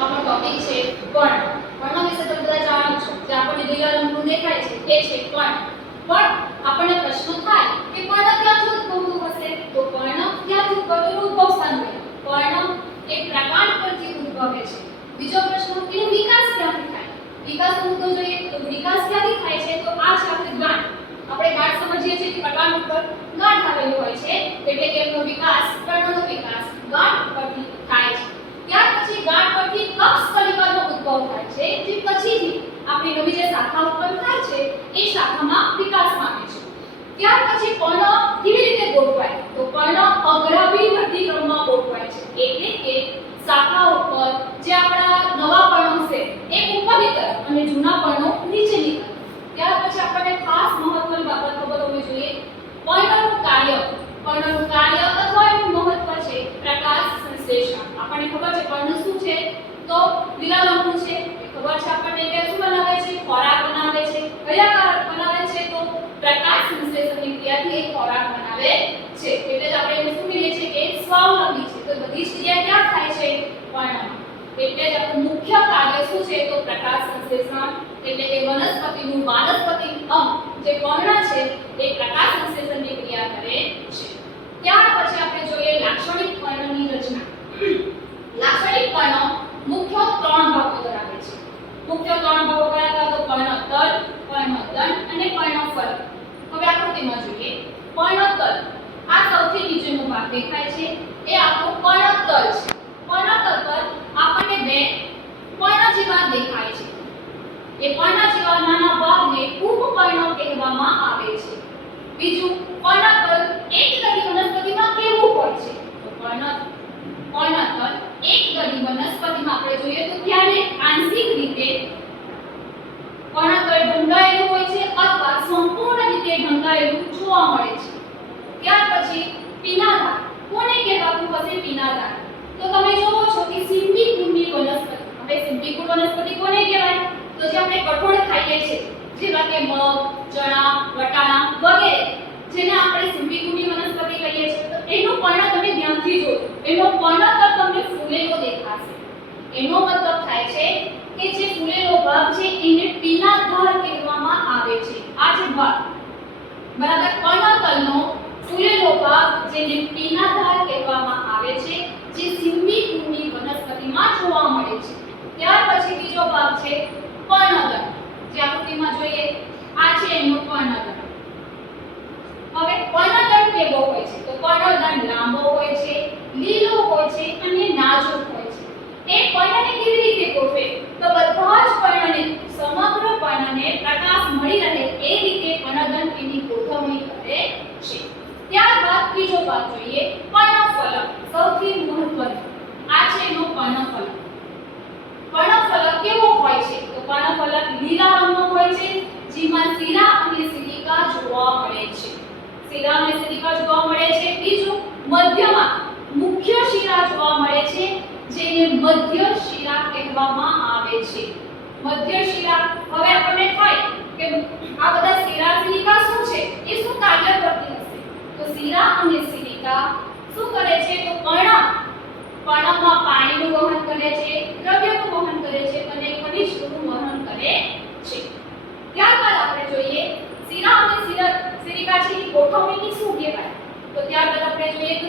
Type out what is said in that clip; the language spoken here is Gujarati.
આપણો ટોપિક છે પર્ણ. પર્ણ વિશે તમે બધા જાણો છો. જે આપણને લીલા રંગનું દેખાય છે તે છે પર્ણ. પણ આપણને પ્રશ્ન થાય કે પર્ણ ક્યાંથી ઉદ્ભવતું હશે? તો પર્ણ ક્યાંથી ઉદ્ભવતું? ઉદ્ભવ સ્થાન હોય. પર્ણ એ પ્રકાંડ પરથી ઉદ્ભવે છે. બીજો પ્રશ્ન, એનો વિકાસ ક્યાંથી થાય? વિકાસનો મુદ્દો જોઈએ તો વિકાસ ક્યાંથી થાય છે? તો આ છે આપણે ગાંઠ. આપણે ગાંઠ સમજીએ છીએ કે પ્રકાંડ ઉપર ગાંઠ આવેલી હોય છે, એટલે કે એનો વિકાસ, પર્ણનો વિકાસ ગાંઠ પરથી થાય છે. ત્યાર પછી ગાંઠ પરથી કક્ષ કલિકાનો ઉદ્ભવ થાય છે, જે પછીથી આપણી નવી જે શાખા ઉત્પન્ન થાય છે એ શાખામાં વિકાસ પામે છે. ત્યાર પછી પર્ણ કેવી રીતે ગોઠવાય? તો પર્ણ અગ્રાભિવૃદ્ધિ ક્રમમાં ગોઠવાય છે, એટલે કે શાખા ઉપર જે આપણા નવા પર્ણો છે એ ઉપરની તરફ અને જૂના પર્ણો નીચેની તરફ. ત્યાર પછી આપણને ખાસ મહત્વની બાબત ખબર હોવી જોઈએ, પર્ણનું કાર્ય. પર્ણનું કાર્ય અથવા એનું મહત્વ છે પ્રકાશ સંશ્લેષણ. આપણને ખબર છે પર્ણ શું છે? તો લીલા રંગનું છે. એ ખબર છે આપણને કે શું બનાવે છે? ખોરાક બનાવે છે. કયા કારક બનાવે છે? તો પ્રકાશ સંશ્લેષણની ક્રિયાથી એ ખોરાક બનાવે છે. એટલે જ આપણે એને શું કહીએ છીએ કે સ્વાવલંબી છે. તો બધી જ ક્રિયા ક્યાં થાય છે? પર્ણમાં. એટલે જ આપણું મુખ્ય કાર્ય શું છે? તો પ્રકાશ સંશ્લેષણ. એટલે કે વનસ્પતિનું વાનસ્પતિક અંગ જે પર્ણ છે એ પ્રકાશ સંશ્લેષણની ક્રિયા કરે છે. ત્યાર પછી આપણે જોઈએ લાક્ષણિક પર્ણની રચના. લાક્ષણિક પર્ણ મુખ્ય 3 ભાગો ધરાવે છે. મુખ્ય 3 ભાગો કયા હતા? તો પર્ણતલ, પર્ણદંડ અને પર્ણફલક. હવે આકૃતિમાં જોઈએ. પર્ણતલ આ સૌથી નીચેનો ભાગ દેખાય છે એ આપણું પર્ણતલ છે. પર્ણતલ પર આપણને બે પર્ણ જેવા દેખાય છે. એ પર્ણ જેવા નાના ભાગને ઉપપર્ણ કહેવામાં આવે છે. બીજું, પર્ણતલ એકદળી વનસ્પતિમાં કેવું હોય છે? તો પર્ણતલ એકદળી વનસ્પતિમાં આપણે જોઈએ તો ત્યારે આંશિક રીતે પર્ણતલ ઢંકાયેલું હોય છે અથવા સંપૂર્ણ રીતે ઢંકાયેલું જોવા મળે છે. ત્યાર પછી પીનાધાર. કોને કહેવાતું હશે પીનાધાર? તો તમે જોવો છો કે સિમ્બિકુળની વનસ્પતિ. હવે સિમ્બિકુળ વનસ્પતિ કોને કહેવાય? તો જે આપણે કઠોળ ખાઈએ છીએ, જેવા કે મગ, ચણા, વટાણા વગેરે, જેને આપણે સિમ્બિકુળની વનસ્પતિ કહીએ છીએ, તો એનું પર્ણ તમે ધ્યાનથી જોજો. એનો પર્ણતલ તમને ફૂલેલો દેખાશે. એનો મતલબ થાય છે કે જે ફૂલેલો ભાગ છે એને પીનાધાર કહેવામાં આવે છે. આ જે ભાગ બરાબર પર્ણતલનો ફૂલેલો ભાગ જેને પીનાધાર કહેવામાં આવે છે, જે સિમ્બિકુળની વનસ્પતિમાં જોવા મળે છે. ત્યાર પછી બીજો ભાગ છે પર્ણદંડ. જે આકૃતિમાં જોઈએ આ છે એનો પર્ણદંડ. હવે પર્ણદંડ કેવો હોય છે? તો પર્ણદંડ લાંબો હોય છે, લીલો હોય છે અને નાજુક હોય છે. એ પર્ણને કેવી રીતે ગોઠવે? તો બધા જ પર્ણને, સમગ્ર પર્ણને પ્રકાશ મળી રહે એ રીતે પર્ણદંડ એની ગોઠવણી કરે છે. ત્યારબાદ ત્રીજો ભાગ જોઈએ પર્ણફલક. સૌથી મહત્વનો આ છે એનો પર્ણફલક. પર્ણફલક કેવો હોય છે? તો પર્ણફલક લીલા રંગનો હોય છે, જેમાં શિરા અને સિલિકા જોવા મળે છે. શિરા અને સિલિકા જોવા મળે છે. બીજું, મધ્યમાં મુખ્ય શિરા જોવા મળે છે, જેને મધ્ય શિરા કહેવામાં આવે છે. મધ્ય શિરા. હવે આપણને થાય કે આ બધા શિરા સિલિકા શું છે? એ શું કાર્ય કરતી હશે? તો શિરા અને સિલિકા શું કરે છે? તો પર્ણમાં પાણીનું વહન કરે છે, દ્રવ્યનું વહન કરે છે અને ખનિજનું વહન કરે છે. ત્યારબાદ આપણે જોઈએ શિરા અને સિલિકા છે ગોઠવણીની શું કહેવાય? તો ત્યારબાદ આપણે જોઈએ તો